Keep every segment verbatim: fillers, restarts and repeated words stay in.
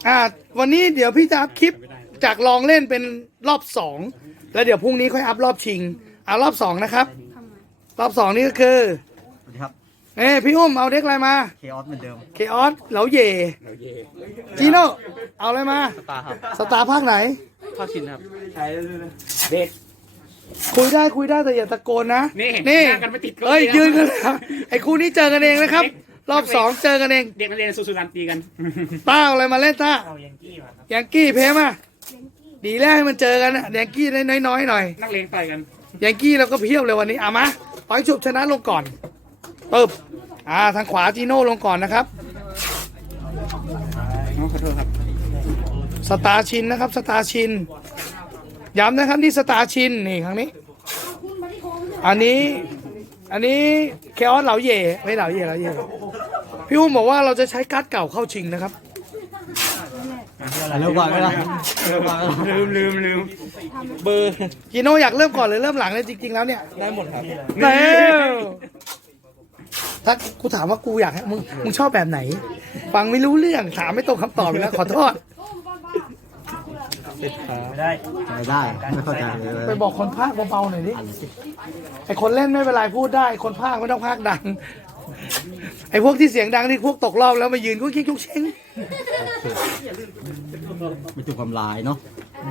อ่าวันนี้เดี๋ยวพี่จะอัพคลิปจากลองเล่นเป็นรอบสองแล้วเดี๋ยวพรุ่งนี้ค่อยอัพรอบชิงเอารอบสองนะครับรอบสองนี่ก็คือสวัสดีครับเอ้พี่อุ้มเอาเด็กอะไรมาเคออสเหมือนเดิมเคออสเหลาเย่จีโน่เอาอะไรมาสตาร์ครับสตาร์ภาคไหนภาคชินครับใช่เลยนะเด็กคุยได้คุยได้แต่อย่าตะโกนนะนี่นี่หน้ากันไม่ติดกันเอ้ยเลยนะยืนกันเลยครับไอ้คู่นี้เจอกันเองนะครับ รอบสองเจอกันเองเด็กนักเรียนสุสุรันตีกันต้าเอาอะไรมาเล่นต้าเอายังกี้มาครับยังกี้เพมอ่ะดีแล้วให้มันเจอกันนะยังกี้ได้น้อยๆหน่อยนักเลงต่อยกันยังกี้เราก็เพียบเลยวันนี้เอามาปล่อยฉุบชนะลงก่อนปึ๊บอ่าทางขวาจีโน่ลงก่อนนะครับอ๋อขอโทษครับสตาร์ชินนะครับสตาร์ชินย้ำนะครับนี่สตาร์ชินนี่ครั้งนี้ อันนี้อันนี้แคออสเหลาเย่ไม่เหลาเย่เหลาเย่พี่อุ้มบอกว่าเราจะใช้การ์ดเก่าเข้าชิงนะครับเริ่มก่อนไหมล่ะเริ่มก่อนไหมล่ะลืมลืมลืมเบอร์จีโน่อยากเริ่มก่อนหรือเริ่มหลังเลยจริงๆแล้วเนี่ยได้หมดครับเร็วถ้ากูถามว่ากูอยากให้มึงมึงชอบแบบไหน ฟังไม่รู้เรื่องถามไม่ตรงคำตอบเลยนะขอโทษไม่ได้ไม่ได้ ไม่เข้าใจเลยไปบอกคนภาคเบาๆหน่อยดิไอคนเล่นไม่เป็นไรพูดได้คนภาคไม่ต้องภาคดังไอพวกที่เสียงดังที่พวกตกรอบแล้วมายืนกุ๊กกิ๊กกุ๊กเช้งไม่ถูกทำลายเนาะ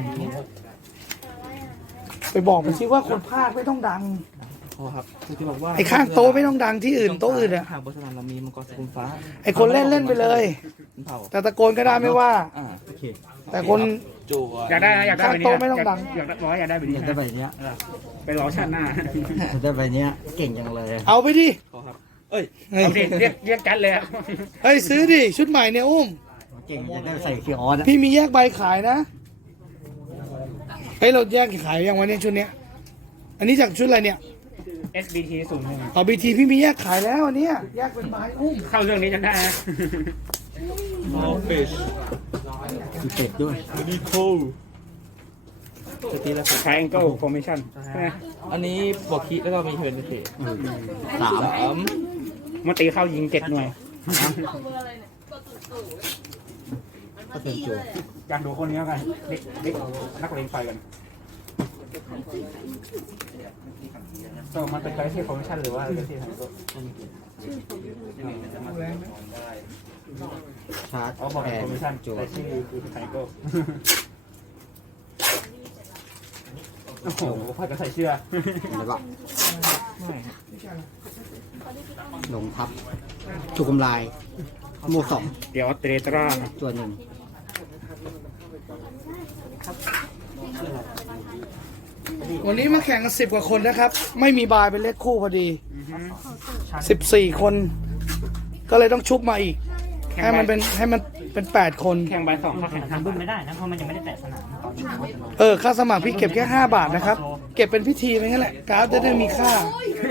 ไปบอกมันสิว่าคนภาคไม่ต้องดังพอครับคือที่บอกว่าไอข้างโต๊ะไม่ต้องดังที่อื่นโต๊ะอื่นอะทางบริษัทเรามีมังกรสกุลฟ้าไอคนเล่นเล่นไปเลยเผาแต่ตะโกนก็ได้ไม่ว่าอ่าโอเคแต่คนจั่วอยากได้นะอยากได้ข้างโต๊ะไม่ต้องดังอยากได้ร้อยอยากได้แบบนี้อยากได้ใบเนี้ยไปรอชาติหน้าอยากได้ใบเนี้ย เก่งจังเลยเอาไปดิพอครับ เอ้ยเฮ้ยเอาดิเรียกเรียกกันเลยอะเฮ้ยซื้อดิชุดใหม่เนี่ยอุ้มเก่งอยากได้ใส่เคออสอะพี่มีแยกใบขายนะเฮ้ยเราแยกขายยังวะเนี่ยชุดเนี้ยอันนี้จากชุดอะไรเนี่ยเอส บี ที ศูนย์หนึ่งต่อบีทีพี่มีแยกขายแล้วอันเนี้ยแยกเป็นใบอุ้มเข้าเรื่องนี้จนได้นะมอลฟิชมีเป็ดด้วยดีโคสตีแล้วใช้ Angle Formation ใช่ไหมอันนี้บวกคิแล้วก็มีเฮนดิเคสามสามมันตีเข้ายิงเจ็ดหน่วยก็เป็นจุดอยากดูคนนี้แล้วกันเด็กเด็กนักเลงต่อยกันโซมันเป็นไกด์ที่ Formation หรือว่าเป็นที่ไหนก็ชาร์จอ๋อบอกแอเป็นน Formation จุดแต่ชื่อคือไทโก้โอ้โหพ่อจะใส่เสื้อแล้วก็ไม่ลงทับถูกทำลายโมสองเดี๋ยวเตรตราตัวหนึ่งวันนี้มาแข่งกันสิบกว่าคนนะครับ ไม่มีบายเป็นเลขคู่พอดีสิบสี่คน ก็เลยต้องชุบมาอีก ให้มันเป็นให้มันเป็นแปดคนแข่งใบสองถ้าแข่งทำบึ้มไม่ได้นะเออค่าสมัครพี่เก็บแค่ห้าบาทนะครับ เก็บเป็นพิธีไปงั้นแหละการ์ดจะได้มีค่า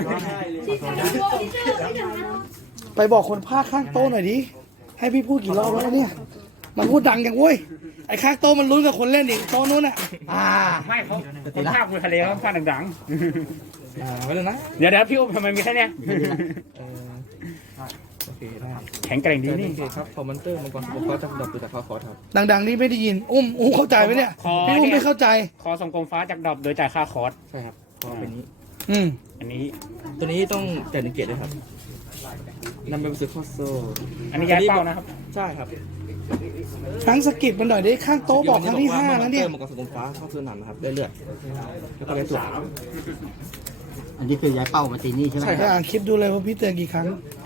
ไปบอกคนภาคข้างโต๊ะหน่อยดิให้พี่พูดกี่รอบแล้วเนี่ย มันพูดดังจังเว้ยไอ้ข้างโต๊ะมันลุ้นกับคนเล่นอีกโต๊ะนู้นอ่ะอ่าไม่เขาเขาภาคมือทะเลเขาภาคดังอ่าไว้เลยนะๆ เดี๋ยวเดี๋ยวพี่อุ้มทำไมมีแค่เนี้ยเออโอเคได้แข็งแกร่งดีโอนี่เคครับคอมมานเตอร์มังกรสกุลฟ้าจากดอกตัวจากคาคอร์ครับดังๆนี่ไม่ได้ยิน อุ้มอุ้มเข้าใจไหมเนี่ยพี่อุ้มไม่เข้าใจคอส่งกลมฟ้าจากดรอปโดยจ่ายค่าคอร์สใช่ครับพอเป็นนี้อืมอันนี้ตัวนี้ต้องแจกหนึ่งเกตด้วยครับนำไปซื้อคอสโซอันนี้ย้ายเป้านะครับใช่ครับทั้งสกิปมันหน่อยดิข้างโต๊ะบอกครั้งที่ห้าแล้วเนี่ยมังกรสกุลฟ้าเข้าซื้อหนังนะครับได้เลือดแล้วก็ได้ตัวอันนี้คือย้ายเป้ามาตีนี่ใช่ไหมไปอ่านคลิปดูเลยว่าพี่เตือนกี่ครั้ง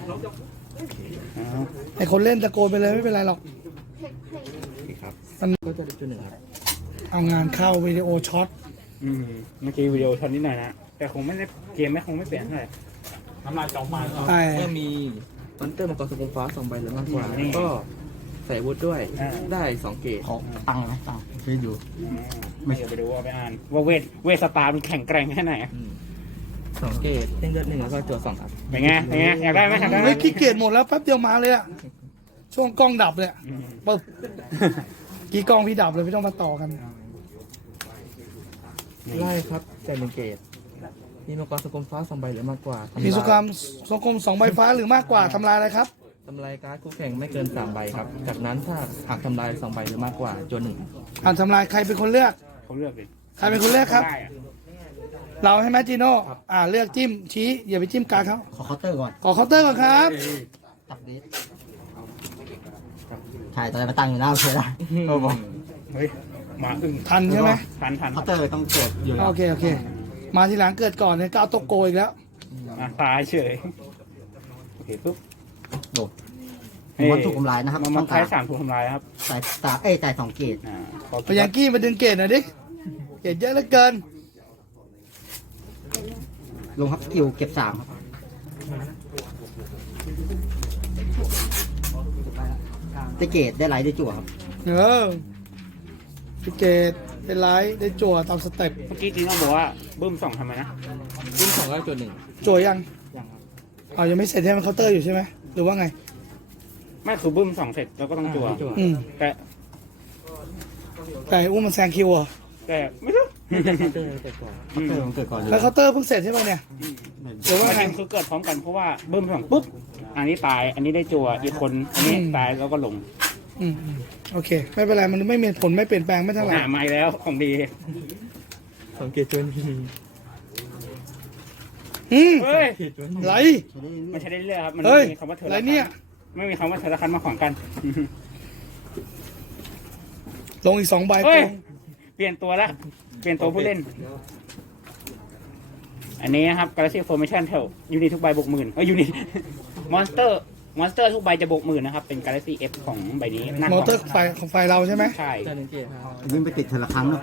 ไอคนเล่นตะโกนไปเลยไม่เป็นไรหรอกครับมันก็จะได้จุดหนึ่งครับเอางานเข้าวิดีโอช็อตอืมเมื่อกี้วิดีโอช็อตนิดหน่อยนะ แต่คงไม่ได้เกมไม่คงไม่เปลี่ยนเท่าไหร่น้ำลายจอมมาแต่ก็มีมันเตอร์มังกรสกุลฟ้าสองใบหรือมากกว่านี่ก็ใส่อาวุธด้วยอ่าได้สองเกตขอตังค์ไหมตังค์ช่วยดูไม่เดี๋ยวไปดูเอาไปอ่าน ว่าเวทเวทสตาร์มันแข็งแกร่งแค่ไหนอืมสองเกตเล่นเลือดหนึ่งแล้วก็จั่วสองครับเป็นไงเป็นไงอยากได้ไหมอยากได้ไหมเฮ้ยขี้เกียจหมดแล้วแป๊บเดียวมาเลยอะช่วงกล้องดับเลยอะอืมปึ๊บกี่กล้องพี่ดับเลยพี่ต้องมาต่อกันไล่ครับแจกหนึ่งเกตมีมังกรสกุลฟ้าสองใบหรือมากกว่าทำลายมีสุกรรมสงคมสองใบฟ้าหรือมากกว่าทำลายอะไรครับทำลายการ์ดคู่แข่งไม่เกินสามใบครับ จากนั้นถ้าหากทำลายสองใบหรือมากกว่าจนหนึ่งอ่านทำลายใครเป็นคนเลือกเขาเลือกดิใครเป็นคนเลือกครับได้อะเราให้ไหมจีโน่อ่าเลือกจิ้มชี้อย่าไปจิ้มการดเขาขอเคาน์เตอร์ก่อนขอเคาน์เตอร์ก่อนครับจับเดสใช่ตอนนี้มาตั้งอยู่หน้าโอเคแล้วโอ้โหเฮ้ยมาอึ้งทันใช่ไหมทันทันเคาน์เตอร์ต้องตรวจอยู่แล้วโอเคโอเค มาทีหลังเกิดก่อนเนี่ยก็เอาโตโกอีกแล้วอ่ะตายเฉยโอเคปุ๊บโดดมันถูกทำลายนะครับมันต้มัอน งใช้การสามถูกทำลายครับจ่ายตาเอ้ยจ่ายสองเกตอ่าขอไปยังกี้มาดึงเกตหน่อยดิ เกตเยอะเหลือเกินลงครับสกิลเก็บสามครับได้เกตได้ไลท์ได้จั่วครับเออพี่เกตได้ไลท์ได้จั่วตามสเต็ปเมื่อกี้จริงต้องบอกว่าบึ้มสองทำไมนะรุ่นสองก็จนหนึ่งจั่วยังยังครับอ๋อยังไม่เสร็จใช่ไหมเคาน์เตอร์อยู่ใช่ไหมหรือว่าไงไม่คือบึ้มสองเสร็จแล้วก็ต้องจั่วอืมแต่แต่อุ้มมันแซงคิวอ่ะแต่ไม่รู้เตอร์เกิดก่อนเคาน์เตอร์มันเกิดก่อนเลยแล้วเคาน์เตอร์เพิ่งเสร็จใช่ไหมเนี่ยหรือว่าประไงเด็นคือเกิดพร้อมกันเพราะว่าบึ้มสองปุ๊บอันนี้ตายอันนี้ได้จั่วอีกคนอันนี้อืมตายแล้วก็ลงอืมอืมโอเค ไม่เป็นไรมันไม่มีผลไม่เปลี่ยนแปลงไม่เท่าไหร่หาไม้แล้วของดีสังเกตจนหนึ่งอืมเฮ้ยไหลมันใช้ได้เรื่อยๆครับมันเฮ้ไม่ยมีคำว่าเธอไหลละคันเนี่ยไม่มีคำว่าเธอละคันมาขวางกันลงอีกสองใบเฮ้ยตรงเปลี่ยนตัวละเปลี่ยนตัวผู้เล่น อันนี้นะครับ Galaxy Formation เท่ายูนิตทุกใบบวกหมื่นเอ้ยยูนิต มอนสเตอร์มอนสเตอร์ทุกใบจะบวกหมื่นนะครับ เป็น Galaxy F ของใบนี้หน้ามอเตอร์ไฟของไฟเราใช่ไหมใช่จานหนึ่งเกตครับวิ่งไปติดเทอละครั้งเนาะ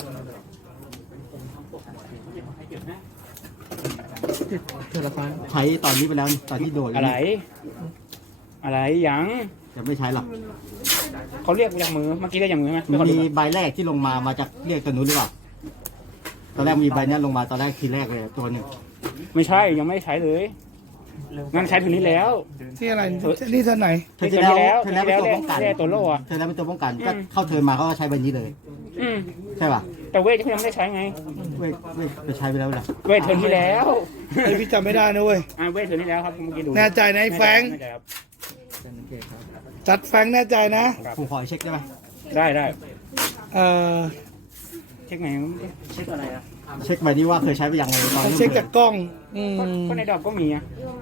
เทอละครั้งใช้ตอนนี้ไปแล้วตอนที่โดดอะไร อะไรยังจะไม่ใช้หรอกเขาเรียกจากมือเมื่อกี้เรียกจากมือไหมมันไมีมีใบแรกที่ลงมามาจากเรียกตัวนู้นหรือเปล่าตอนแรกมีใบเนี้ยลงมาตอนแรกทีแรกเลยตัวหนึ่งไม่ใช่ยังไม่ได้ใช้เลยงั้นใช้ตัวนี้แล้วที่อะไรนี่ท่านไหนเธอที่แล้วเธอแล้วเป็นตัวเรียป้องกันเรียกตัวโล่อะเธอแล้วเป็นตัวป้องกันก็อืมเข้าเธอมาเขาก็ใช้ใบนี้เลยอืมใช่ป่ะแต่เวทยังไม่ได้ใช้ไงเว้ยเว้ยไปใช้ไปแล้วเหรอเวทเทอร์นที่แล้วไอพี่จำไม่ได้นะเว้ยอ่าเวทเทอร์นที่แล้วครับเมื่อกี้ดูแน่ใจนะไอ้แฟรงค์แน่ใจครับจานหนึ่งเกตครับจัดแฟงแน่ใจนะผมขอเช็คได้ไหมได้ได้เอ่อเช็คไหนเช็คอะไรอะเช็คใบนี้ว่าเคยใช้ไปยังไงตอนต้องนี้เช็คจากกล้องอืมก็ในดอกก็มีอะ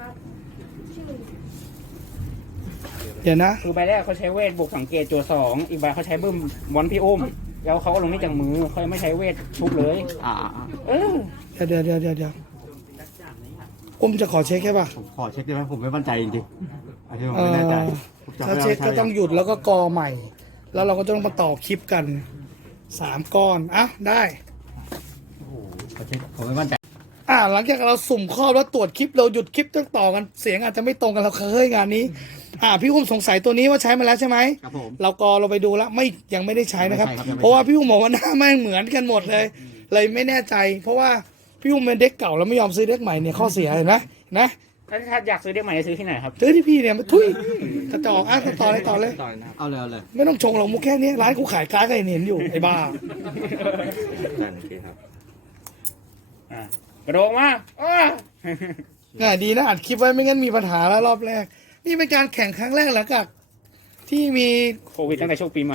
เดี๋ยวนะคือใบแรกเขาใช้เวทบวกสังเกตจัวสองอีกใบเขาใช้บึ้มวอนพี่อุ้มแล้วเขาก็ลงนี่จากมือเขายังไม่ใช้เวททุบเลยอ่าอ่าอ่าเออเดี๋ยวเดี๋ยวเดี๋ยวเดี๋ยวเดี๋ยวอุ้มจะขอเช็คใช่ป่ะผมขอเช็คได้ไหมผมไม่มั่นใจจริงๆอันนี้ผมเอไม่แน่ใจอผมจำถ้าไม่ได้เช็คว่าใช้ก็ต้องหยุดแล้วก็กอใหม่ แล้วเราก็ต้องมาต่อคลิปกันสามก้อนอ่ะได้ขอเช็คผมไม่มั่นใจอ่าหลังจากเราสุ่มข้อแล้วตรวจคลิปเราหยุดคลิปต้องต่อกันเสียงอาจจะไม่ตรงกันเราเคยงานนี้ อ่าพี่อุ้มสงสัยตัวนี้ว่าใช้มาแล้วใช่ไหมครับผมเรากอเราไปดูแล้วไม่ยังไม่ได้ใช้นะครับไม่ใช่ครับยังไม่ใช่เพราะว่าพี่อุ้มบอกว่าหน้าแม่งเหมือนกันหมดเลย เลยไม่แน่ใจ เพราะว่าพี่อุ้มเป็นเด็กเก่าแล้วไม่ยอมซื้อเด็กใหม่เนี่ยข้อเสียเห็นไหมนะถ้าถ้าอยากซื้อเด็กใหม่จะซื้อที่ไหนครับซื้อที่พี่เนี่ยมันทุยกระจอกอ่ะต่อเลยต่อเลยต่อยนะครับเอาเลยเอาเลยไม่ต้องชงหรอกมุกแค่นี้ร้านกูขายการ์ดก็เห็นอยู่ไอ้บ้าจานหนึ่งเกตครับอ่ะกระโดดมาอ้าง่ายดีนะอัดคลิปไว้ไม่งั้นมีปัญหาแล้วรอบแรก นี่เป็นการแข่งครั้งแรกหลังจากที่มีโควิดตั้งแต่ช่วงปีใหม่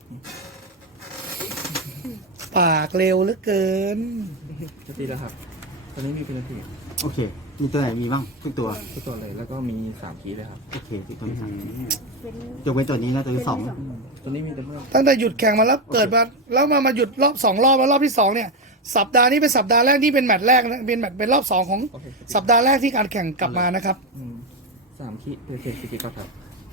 ปากเร็วเหลือเกินจะตีแล้วครับ ตอนนี้มีเป็นนาทีโอเค มีตัวไหนมีบ้างทุกตัวทุกตัวเลย แล้วก็มีสามคีย์เลยครับโอเคทุกตัวมีสามยกเว้นตัวนี้นะตัวที่สองตัวนี้มีแต่เพิ่มตั้งแต่หยุดแข่งมาแล้วเกิดมาแล้วมามาหยุดรอบสองรอบแล้วรอบที่สองเนี่ย สัปดาห์นี้เป็นสัปดาห์แรกนี่เป็นแมตช์แรกนะเป็นแมตช์เป็นรอบสองของโอเคสัปดาห์แรกที่การแข่งกลับมานะครับอืมสามคีย์เป็นเศษสกิลครับ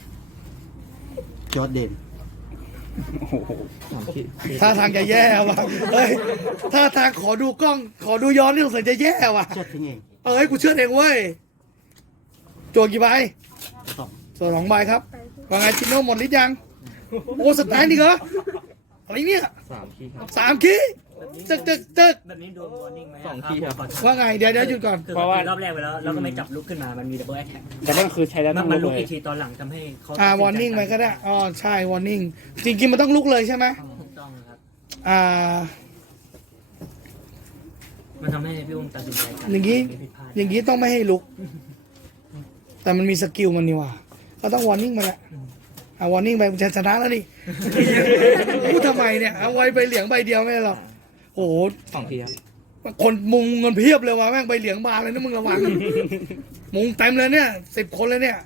จอร์ดเดนโอ้โหสามคีย์ท่าทางจะแย่ว่ะเฮ้ยท่าทางขอดูกล้อง ขอดูย้อนนี่สงสัยจะแย่ว่ะเชือดทิ้งเองเอ้ยกูเชื่อเองเว้ยจวกี่ใบสองส่วนสองใบครับว่าไงจิโน่หมดหรือยัง โอ้สแตนอีกเหรออะไรเนี่ยสามคีย์ครับสามคีย์ตึกตึกตึกแบบนี้โดนวอร์นิ่งไหมะสองทีครับขอโทษว่าไงเดี๋ยวเดี๋ยวหยุดก่อนคือเขาตีรอบแรกไปแล้วแล้วก็ไม่จับลุกขึ้นมา มันมีดับเบิลแอทแท็กแต่นั่นคือใช้แล้วมัต้นองมันลุลุกกเลอียกทีตอนหลังทำให้เขาอ่าวอร์นิ่งไหมก็ได้อ๋อใช่วอร์นิ่งจริงๆมันต้องลุกเลยใช่ไหมถูกต้องนะครับอ่ามันทำให้พี่อุ้มตัดสินใจกันอย่างนี้ไม่ผิดพลาดอย่างนี้ต้องไม่ให้ลุก แต่มันมีสกิลมันนี่ว่ะก็ต้องวอร์นิ่งมาแหละอ่าวอร์นิ่งไปมึงจะชนะแล้วนี่ พูดทำไมเนี่ยเอาไว้ใบเหลียงใบเดียวไม่ได้หรอกโอ้โหสองทีครับคนมุงเงินเพียบเลยว่ะแม่งใบเหลียงบานเลยนะมึงระวัง มุงเต็มเลยเนี่ยสิบคนเลยเนี่ย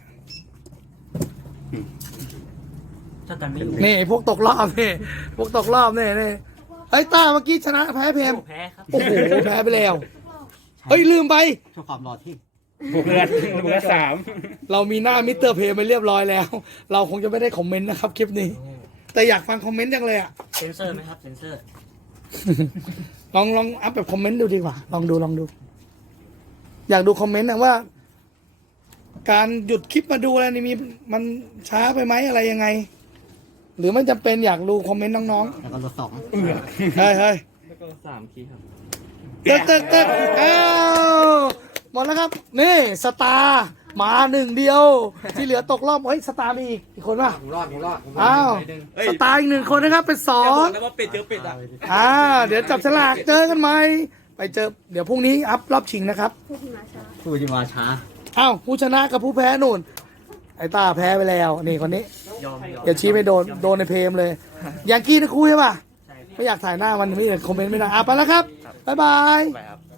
ถ้ากันไม่อยู่นี่พวกตกรอบนี่พวกตกรอบนี่นี่ไอ้ยต้าเมื่อกี้ชนะแพ้เพมโอ้แพ้ครับโอ้โหแพ้ไปแล้วเฮ้ยลืมไปช่วยความรอที่บวกเลือดบวกเลือดสามเรามีหน้ามิสเตอร์เพย์ไปเรียบร้อยแล้ว เราคงจะไม่ได้คอมเมนต์นะครับคลิปนี้ แต่อยากฟังคอมเมนต์จังเลยอ่ะเซนเซอร์ไหมครับเซนเซอร์ลองลองอัพแบบคอมเมนต์ดูดีกว่า ลองดูลองดู อยากดูคอมเมนต์นะว่า การหยุดคลิปมาดูอะไรนี่มีมันช้าไปไหมอะไรยังไง หรือไม่จำเป็นอยากดูคอมเมนต์น้องแล้วก็รถสองๆเฮ้ยเฮ้ยแล้วก็สามคีย์ครับเตึ๊ดตึ๊ดตึ๊ดอ้าวหมดแล้วครับ นี่สตาร์มาหนึ่งเดียว ที่เหลือตกรอบเฮ้ยสตาร์มีอีกอีกคนป่ะผมรอดผมรอดอ้าวสตาร์อีกหนึ่งคนนะครับเป็นสองแล้วว่าเป็ดเจอเป็ดอ่ะอ่าเดี๋ยวจับฉลากเจอกันไหมไปเจอเดี๋ยวพรุ่งนี้อัพรอบชิงนะครับผู้ที่มาช้าอ้าวผู้ชนะกับผู้แพ้นู่น ไอ้ตาแพ้ไปแล้วนี่คนนี้ยอมยอมอย่าชี้ไปโดนโดนในเพมเลยยังกี้นะครูใช่ป่ะใช่ไม่อยากถ่ายหน้ามันไม่อยากคอมเมนต์ไม่ได้อ่ะไปแล้วครับบ๊ายบายไปครับ